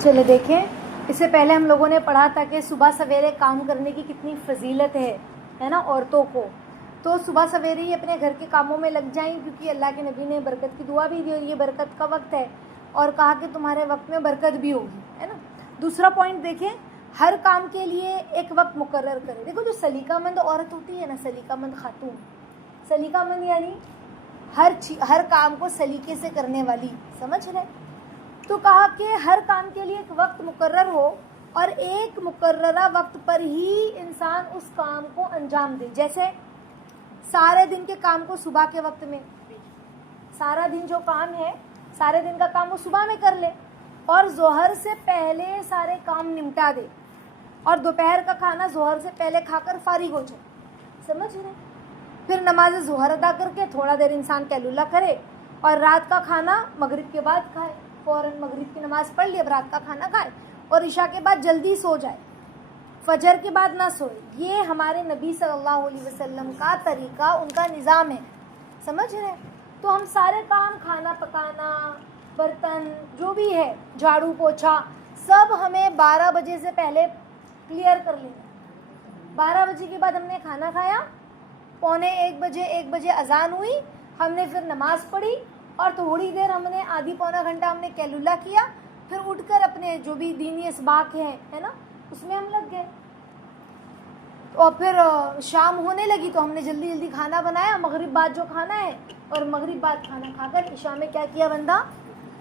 चले देखें, इससे पहले हम लोगों ने पढ़ा था कि सुबह सवेरे काम करने की कितनी फजीलत है ना औरतों को। तो सुबह सवेरे ही अपने घर के कामों में लग जाएं, क्योंकि अल्लाह के नबी ने बरकत की दुआ भी दी और ये बरकत का वक्त है और कहा कि तुम्हारे वक्त में बरकत भी होगी, है ना। दूसरा पॉइंट देखें, हर काम के लिए एक वक्त मुकर्रर करें। देखो, जो सलीकामंद औरत होती है ना, सलीकामंद खातून, सलीकामंद यानी हर काम को सलीके से करने वाली, समझ रहे। तो कहा कि हर काम के लिए एक वक्त मुकर्रर हो और एक मुकर्ररा वक्त पर ही इंसान उस काम को अंजाम दे। जैसे सारे दिन के काम को सुबह के वक्त में, सारा दिन जो काम है, सारे दिन का काम वो सुबह में कर ले और जोहर से पहले सारे काम निपटा दे और दोपहर का खाना जोहर से पहले खाकर फारिग हो जाए, समझ रहे। फिर नमाज जोहर अदा करके थोड़ा देर इंसान कैलुला करे और रात का खाना मगरिब के बाद खाए, फौरन मगरिब की नमाज पढ़ ली, अब रात का खाना खाए और इशा के बाद जल्दी सो जाए, फजर के बाद ना सोए। ये हमारे नबी सल्लल्लाहु अलैहि वसल्लम का तरीका, उनका निज़ाम है, समझ रहे। तो हम सारे काम, खाना पकाना, बर्तन, जो भी है, झाड़ू पोछा, सब हमें 12 बजे से पहले क्लियर कर लेना। 12 बजे के बाद हमने खाना खाया, पौने 1 बजे अजान हुई, हमने फिर नमाज पढ़ी और थोड़ी देर हमने आधी पौना घंटा हमने कैलुला किया, फिर उठकर अपने जो भी दीनी इसबाक है ना, उसमें हम लग गए। और फिर शाम होने लगी तो हमने जल्दी जल्दी खाना बनाया, मगरिब बाद जो खाना है, और मगरिब बाद खाना खाकर इशा में क्या किया, बंदा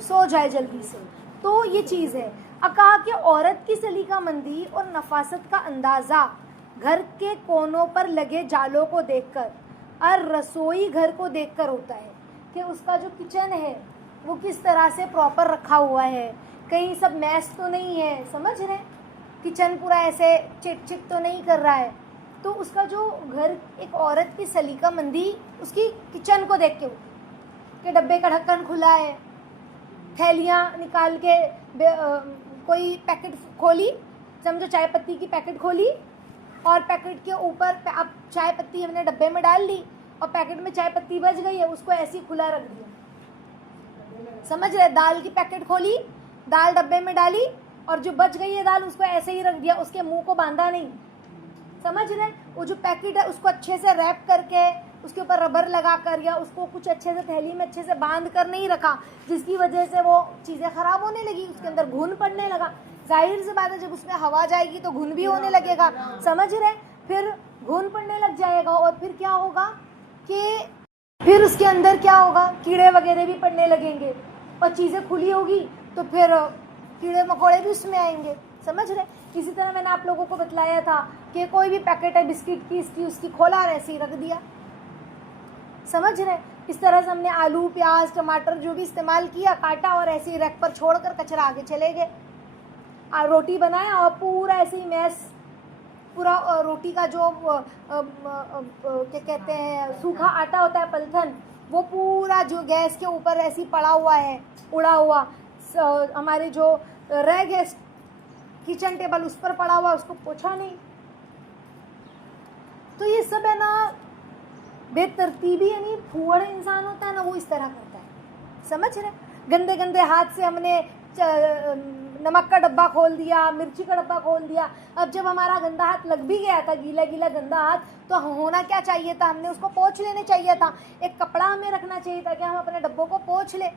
सो जाए जल्दी से। तो ये चीज़ है। अब कहा कि औरत की सलीकामंदी और नफासत का अंदाज़ा घर के कोनों पर लगे जालों को देखकर और रसोई घर को देखकर होता है कि उसका जो किचन है वो किस तरह से प्रॉपर रखा हुआ है, कहीं सब मैस तो नहीं है, समझ रहे। किचन पूरा ऐसे चिट चिट तो नहीं कर रहा है। तो उसका जो घर, एक औरत की सलीकामंदी उसकी किचन को देख के होती कि डब्बे का ढक्कन खुला है, थैलियाँ निकाल के कोई पैकेट खोली, समझो चाय पत्ती की पैकेट खोली और पैकेट के ऊपर अब चाय पत्ती हमने डब्बे में डाल ली और पैकेट में चाय पत्ती बच गई है, उसको ऐसे ही खुला रख दिया, समझ रहे। दाल की पैकेट खोली, दाल डब्बे में डाली और जो बच गई है दाल उसको ऐसे ही रख दिया, उसके मुंह को बांधा नहीं, समझ रहे। वो जो पैकेट है उसको अच्छे से रैप करके उसके ऊपर रबर लगाकर या उसको कुछ अच्छे से थैली में अच्छे से बांध कर नहीं रखा, जिसकी वजह से वो चीज़ें ख़राब होने लगी, उसके अंदर घुन पड़ने लगा। जाहिर सी बात है, जब उसमें हवा जाएगी तो घुन भी होने लगेगा, समझ रहे। फिर घुन पड़ने लग जाएगा और फिर क्या होगा कि फिर उसके अंदर क्या होगा, कीड़े वगैरह भी पड़ने लगेंगे और चीज़ें खुली होगी तो फिर कीड़े मकोड़े भी उसमें आएंगे, समझ रहे। इसी तरह मैंने आप लोगों को बतलाया था कि कोई भी पैकेट है बिस्किट की, इसकी उसकी खोला और ऐसे ही रख दिया, समझ रहे। इस तरह से हमने आलू, प्याज, टमाटर जो भी इस्तेमाल किया, काटा और ऐसे ही रैक पर छोड़कर कचरा आगे चले गए। रोटी बनाया और पूरा ऐसे ही मैस, पूरा रोटी का जो क्या कहते हैं, सूखा आटा होता है, पलथन, वो पूरा जो गैस के ऊपर ऐसे ही पड़ा हुआ है, उड़ा हुआ। हमारे जो रह गए किचन टेबल उस पर पड़ा हुआ, उसको पोछा नहीं। तो ये सब है ना, बेतरतीबी, यानी फुहड़ इंसान होता है ना, वो इस तरह करता है, समझ रहे। गंदे गंदे हाथ से हमने नमक का डब्बा खोल दिया, मिर्ची का डब्बा खोल दिया। अब जब हमारा गंदा हाथ लग भी गया था, गीला गीला गंदा हाथ, तो होना क्या चाहिए था, हमने उसको पोंछ लेने चाहिए था। एक कपड़ा हमें रखना चाहिए था कि हम अपने डब्बों को पोंछ ले।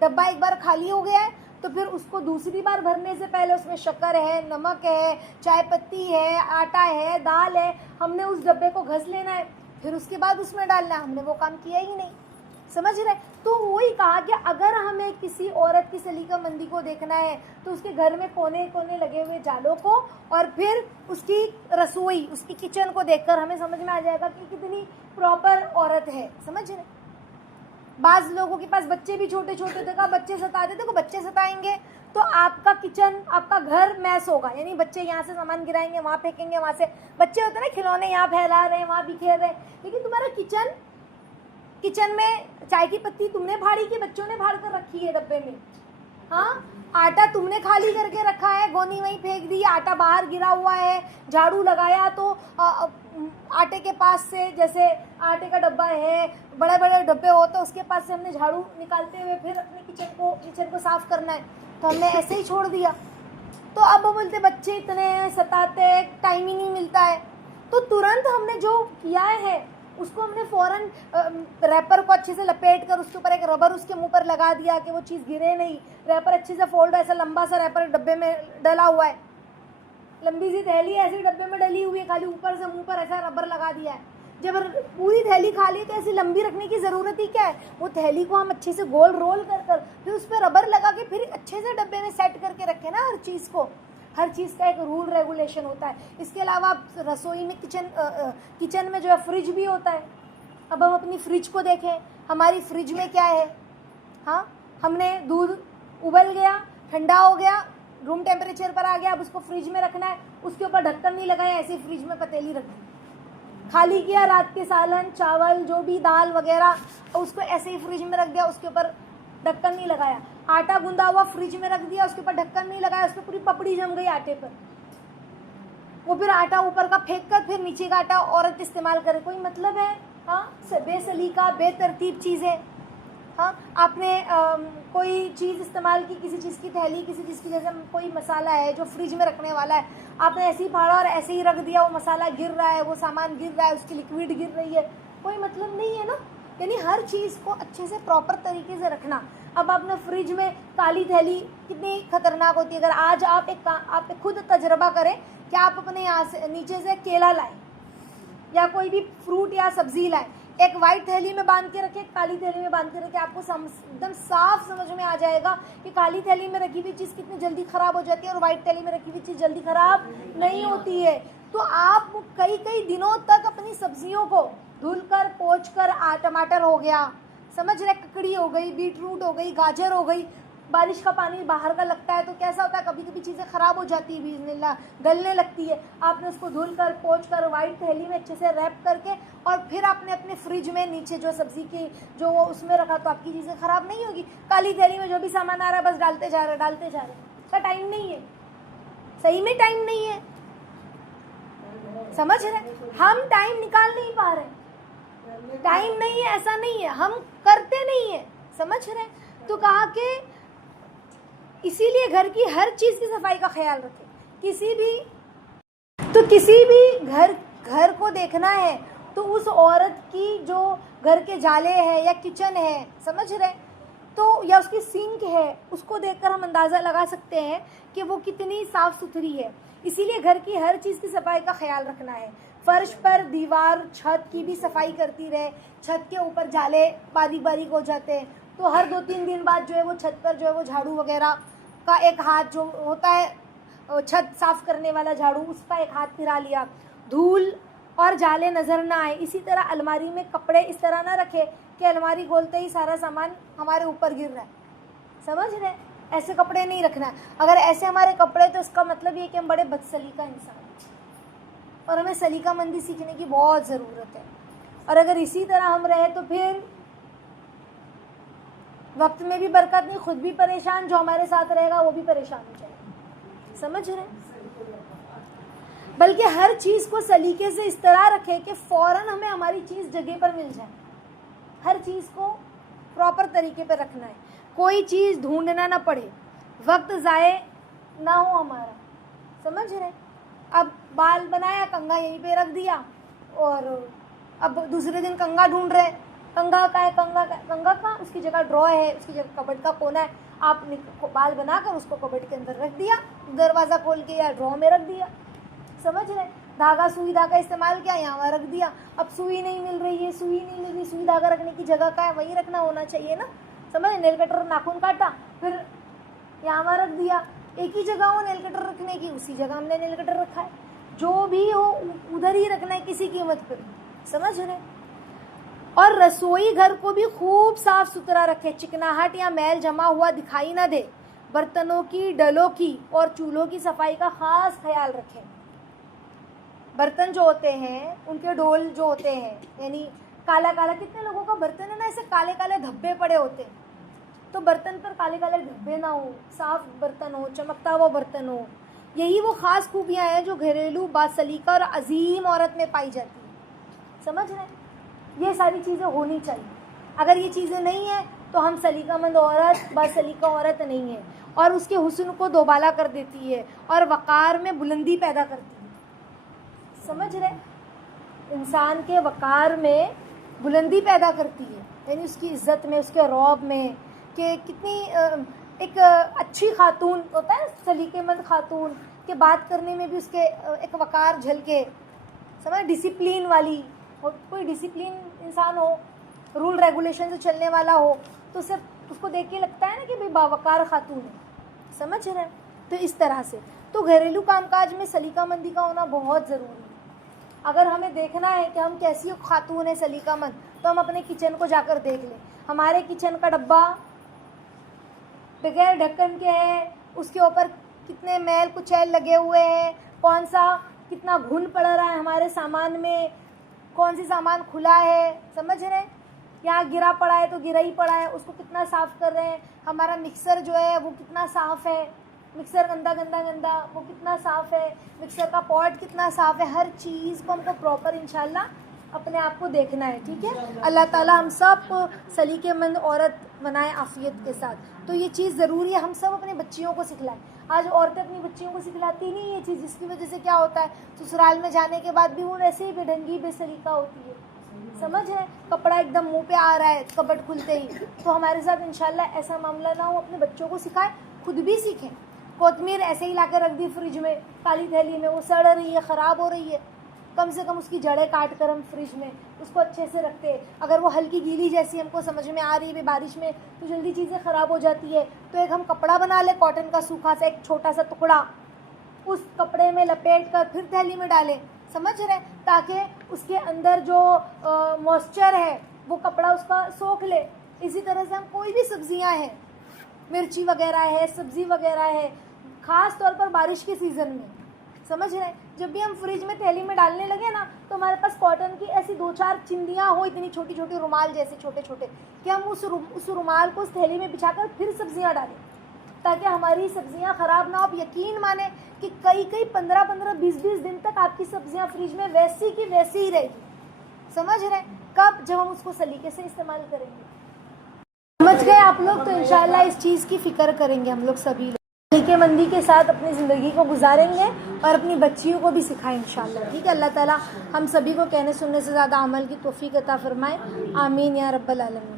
डब्बा एक बार खाली हो गया है तो फिर उसको दूसरी बार भरने से पहले उसमें शक्कर है, नमक है, चाय पत्ती है, आटा है, दाल है, हमने उस डब्बे को घस लेना है, फिर उसके बाद उसमें डालना है। हमने वो काम किया ही नहीं, समझ रहे। तो वही कहा कि अगर हमें किसी औरत की सलीकामंदी को देखना है तो उसके घर में कोने कोने लगे हुए जालों को और फिर उसकी रसोई, उसकी किचन को देखकर हमें समझ में आ जाएगा कि कितनी प्रॉपर औरत है, समझ रहे। बाज़ लोगों के पास बच्चे भी छोटे छोटे थे, बच्चे सताते थे, बच्चे सताएंगे तो आपका किचन, आपका घर मैस होगा, यानी बच्चे यहाँ से सामान गिराएंगे, वहाँ फेंकेंगे, वहाँ से बच्चे होते हैं ना खिलौने, यहाँ फैला रहे हैं, वहाँ बिखेर रहे हैं। लेकिन तुम्हारा किचन में चाय की पत्ती तुमने फाड़ी कि बच्चों ने फाड़ कर रखी है डब्बे में, हाँ। आटा तुमने खाली करके रखा है, गोनी वहीं फेंक दी, आटा बाहर गिरा हुआ है, झाड़ू लगाया तो आटे के पास से, जैसे आटे का डब्बा है, बड़े बड़े डब्बे होते हैं, उसके पास से हमने झाड़ू निकालते हुए फिर अपने किचन को साफ करना है, तो हमने ऐसे ही छोड़ दिया, तो अब वो बोलते बच्चे इतने सताते, टाइम ही नहीं मिलता है। तो तुरंत हमने जो किया है उसको हमने फ़ौरन रैपर को अच्छे से लपेट कर उसके ऊपर एक रबर उसके मुंह पर लगा दिया कि वो चीज़ गिरे नहीं। रैपर अच्छे से फोल्ड, ऐसा लंबा सा रैपर डब्बे में डला हुआ है, लंबी सी थैली ऐसी डब्बे में डली हुई है, खाली ऊपर से मुंह पर ऐसा रबर लगा दिया है। जब पूरी थैली खाली तो ऐसी लंबी रखने की ज़रूरत ही क्या है। वो थैली को हम अच्छे से गोल रोल कर कर फिर उस पर रबर लगा के फिर अच्छे से डब्बे में सेट करके रखें ना। हर चीज़ को, हर चीज़ का एक रूल रेगुलेशन होता है। इसके अलावा रसोई में किचन में जो है फ्रिज भी होता है। अब हम अपनी फ्रिज को देखें, हमारी फ्रिज में क्या है। हाँ, हमने दूध उबल गया, ठंडा हो गया, रूम टेम्परेचर पर आ गया, अब उसको फ्रिज में रखना है। उसके ऊपर ढक्कन नहीं लगाया, ऐसे ही फ्रिज में पतीली रख दी, खाली किया, रात के सालन चावल जो भी दाल वगैरह उसको ऐसे ही फ्रिज में रख दिया, उसके ऊपर ढक्कन नहीं लगाया। आटा गूंदा हुआ फ्रिज में रख दिया, उसके ऊपर ढक्कन नहीं लगाया, उस पर पूरी पपड़ी जम गई आटे पर। वो फिर आटा ऊपर का फेंक कर फिर नीचे का आटा औरत इस्तेमाल करे, कोई मतलब है। हाँ, बेसलीका बेतरतीब चीज़ें। हाँ, आपने कोई चीज़ इस्तेमाल की, किसी चीज़ की थैली, किसी चीज़ की, जैसे कोई मसाला है जो फ्रिज में रखने वाला है, आपने ऐसे ही फाड़ा और ऐसे ही रख दिया, वो मसाला गिर रहा है, वो सामान गिर रहा है, उसकी लिक्विड गिर रही है, कोई मतलब नहीं है ना। यानी हर चीज़ को अच्छे से प्रॉपर तरीके से रखना। अब आपने फ्रिज में काली थैली कितनी खतरनाक होती है। अगर आज आप खुद तजर्बा करें कि आप अपने यहाँ से नीचे से केला लाएं या कोई भी फ्रूट या सब्जी लाएं, एक वाइट थैली में बांध के रखें, काली थैली में बांध के रखें, आपको एकदम साफ समझ में आ जाएगा कि काली थैली में रखी हुई चीज़ कितनी जल्दी ख़राब हो जाती है और वाइट थैली में रखी हुई चीज़ जल्दी ख़राब नहीं होती है। तो आप कई कई दिनों तक अपनी सब्जियों को धुलकर पोंछ कर, टमाटर हो गया, समझ रहे, ककड़ी हो गई, बीटरूट हो गई, गाजर हो गई, बारिश का पानी बाहर का लगता है तो कैसा होता है, कभी कभी चीज़ें ख़राब हो जाती है, बिस्मिल्लाह गलने लगती है। आपने उसको धुल कर पोंछ कर वाइट थैली में अच्छे से रैप करके और फिर आपने अपने फ्रिज में नीचे जो सब्ज़ी की जो वो उसमें रखा, तो आपकी चीज़ें ख़राब नहीं होगी। काली थैली में जो भी सामान आ रहा है बस डालते जा रहे, उसका टाइम नहीं है, सही में टाइम नहीं है, समझ रहे। हम टाइम निकाल नहीं पा रहे, टाइम नहीं है ऐसा नहीं है, हम करते नहीं है, समझ रहे। तो कहा कि इसीलिए घर की हर चीज़ की सफाई का ख्याल रखें। किसी भी घर को देखना है तो उस औरत की जो घर के जाले हैं या किचन है, समझ रहे, तो या उसकी सिंक है, उसको देखकर हम अंदाज़ा लगा सकते हैं कि वो कितनी साफ़ सुथरी है। इसीलिए घर की हर चीज़ की सफाई का ख्याल रखना है। फर्श पर, दीवार, छत की भी सफाई करती रहे। छत के ऊपर जाले बारीक बारीक हो जाते हैं, तो हर 2-3 दिन बाद जो है वो छत पर जो है वो झाड़ू वगैरह का एक हाथ जो होता है, छत साफ़ करने वाला झाड़ू, उसका एक हाथ फिरा लिया, धूल और जाले नज़र ना आए। इसी तरह अलमारी में कपड़े इस तरह ना रखे कि अलमारी खोलते ही सारा सामान हमारे ऊपर गिर रहा है, समझ रहे। ऐसे कपड़े नहीं रखना है। अगर ऐसे हमारे कपड़े तो उसका मतलब ये कि हम बड़े बदसलीका इंसान हैं और हमें सलीकामंदी सीखने की बहुत ज़रूरत है। और अगर इसी तरह हम रहे तो फिर वक्त में भी बरकत नहीं, खुद भी परेशान, जो हमारे साथ रहेगा वो भी परेशान हो जाएगा, समझ रहे। बल्कि हर चीज़ को सलीके से इस तरह रखें कि फ़ौरन हमें हमारी चीज़ जगह पर मिल जाए। हर चीज़ को प्रॉपर तरीके पर रखना है, कोई चीज़ ढूंढना ना पड़े, वक्त ज़ाये ना हो हमारा, समझ रहे। अब बाल बनाया, कंघा यहीं पे रख दिया और अब दूसरे दिन कंघा ढूंढ रहे, कंघा का उसकी जगह ड्रॉ है, उसकी जगह कबर्ड का कोना है, आपने बाल बनाकर उसको कबर्ड के अंदर रख दिया, दरवाज़ा खोल के या ड्रॉ में रख दिया, समझ रहे। धागा, सुई धागा इस्तेमाल किया, यहाँ रख दिया। अब सुई नहीं मिल रही है, सुई धागा रखने की जगह का है, वहीं रखना होना चाहिए ना, समझ। नेल कटर नाखून काटा, फिर यहाँ रख दिया, एक ही जगह हो नेल कटर रखने की, उसी जगह हमने नेल कटर रखा है। जो भी हो उधर ही रखना है किसी कीमत पर, समझ रहे। और रसोई घर को भी खूब साफ सुथरा रखें, चिकनाहट या मैल जमा हुआ दिखाई ना दे। बर्तनों की, डलों की और चूल्हों की सफाई का खास ख्याल रखें। बर्तन जो होते हैं, उनके डोल जो होते हैं, यानी काला काला, कितने लोगों का बर्तन है ना ऐसे काले काले धब्बे पड़े होते हैं, तो बर्तन पर काले काले धब्बे ना हो, साफ बर्तन हो, चमकता हुआ बर्तन हो। यही वो ख़ास खूबियाँ हैं जो घरेलू बासलीका और अजीम औरत में पाई जाती है, समझ रहे हैं। ये सारी चीज़ें होनी चाहिए। अगर ये चीज़ें नहीं हैं तो हम सलीकामंद औरत, बासलीका औरत नहीं है। और उसके हुस्न को दोबाला कर देती है और वक़ार में बुलंदी पैदा करती है। समझ रहे? इंसान के वक़ार में बुलंदी पैदा करती है, यानी उसकी इज़्ज़त में, उसके रौब में, कि कितनी एक अच्छी खातून होता है, सलीकेमंद खातून के बात करने में भी उसके एक वक़ार झलके, समझ, डिसिप्लिन वाली हो, कोई डिसिप्लिन इंसान हो, रूल रेगुलेशन से चलने वाला हो, तो सिर्फ उसको देख के लगता है ना कि भाई बावकार खातून है। समझ रहे हैं? तो इस तरह से तो घरेलू कामकाज में सलीकामंदी का होना बहुत ज़रूरी है। अगर हमें देखना है कि हम कैसी खातून है सलीकामंद, तो हम अपने किचन को जाकर देख लें। हमारे किचन का डब्बा बगैर ढक्कन के है, उसके ऊपर कितने मैल कुचैल लगे हुए हैं, कौन सा कितना घुन पड़ रहा है हमारे सामान में, कौन सी सामान खुला है, समझ रहे हैं, यहाँ गिरा पड़ा है तो गिरा ही पड़ा है, उसको कितना साफ़ कर रहे हैं। हमारा मिक्सर जो है वो कितना साफ़ है, मिक्सर गंदा गंदा गंदा वो कितना साफ़ है, मिक्सर का पॉट कितना साफ़ है। हर चीज़ को हमको प्रॉपर इंशाल्लाह अपने आप को देखना है। ठीक है, अल्लाह ताला हम सब को सलीकेमंद औरत बनाए आफियत के साथ। तो ये चीज़ ज़रूरी है, हम सब अपने बच्चियों को सिखलाएं। आज औरतें अपनी बच्चियों को सिखलाती नहीं ये चीज़, जिसकी वजह से क्या होता है, ससुराल में जाने के बाद भी वो वैसे ही बेढंगी बेसलीका होती है। समझ है, कपड़ा एकदम मुंह पे आ रहा है कपट खुलते ही। तो हमारे साथ इंशाल्लाह ऐसा मामला ना हो, अपने बच्चों को सिखाएं, खुद भी सीखें। कोतमीर ऐसे ही लाकर रख दी फ्रिज में काली थैली में, वो सड़ रही है, ख़राब हो रही है, कम से कम उसकी जड़ें काट कर हम फ्रिज में उसको अच्छे से रखते हैं। अगर वो हल्की गीली जैसी हमको समझ में आ रही है बारिश में, तो जल्दी चीज़ें ख़राब हो जाती है, तो एक हम कपड़ा बना ले कॉटन का सूखा सा, एक छोटा सा टुकड़ा, उस कपड़े में लपेट कर फिर थैली में डालें। समझ रहे, ताकि उसके अंदर जो मॉइस्चर है वो कपड़ा उसका सोख ले। इसी तरह से हम कोई भी सब्जियां हैं, मिर्ची वगैरह है, सब्ज़ी वगैरह है, ख़ास तौर पर बारिश के सीज़न में, समझ रहे हैं, जब भी हम फ्रिज में थैली में डालने लगे ना, तो हमारे पास कॉटन की ऐसी 2-4 चिंदियाँ हो, इतनी छोटी छोटी रुमाल जैसे छोटे छोटे, कि हम उस रुमाल को उस थैली में बिछाकर फिर सब्जियां डालें, ताकि हमारी सब्जियां ख़राब ना हो। आप यकीन माने कि कई 15-15, 20-20 दिन तक आपकी सब्जियां फ्रिज में वैसी की वैसी ही रहेगी। समझ रहे, कब, जब हम उसको सलीके से इस्तेमाल करेंगे। समझ गए आप लोग? तो इंशाल्लाह इस चीज़ की फ़िक्र करेंगे हम लोग सभी लोग, सलीकेमंदी के साथ अपनी ज़िंदगी को गुजारेंगे और अपनी बच्चियों को भी सिखाएं इंशाल्लाह। ठीक है, अल्लाह ताला हम सभी को कहने सुनने से ज़्यादा अमल की तौफीक अता फरमाए। आमीन या रब्बल आलमीन।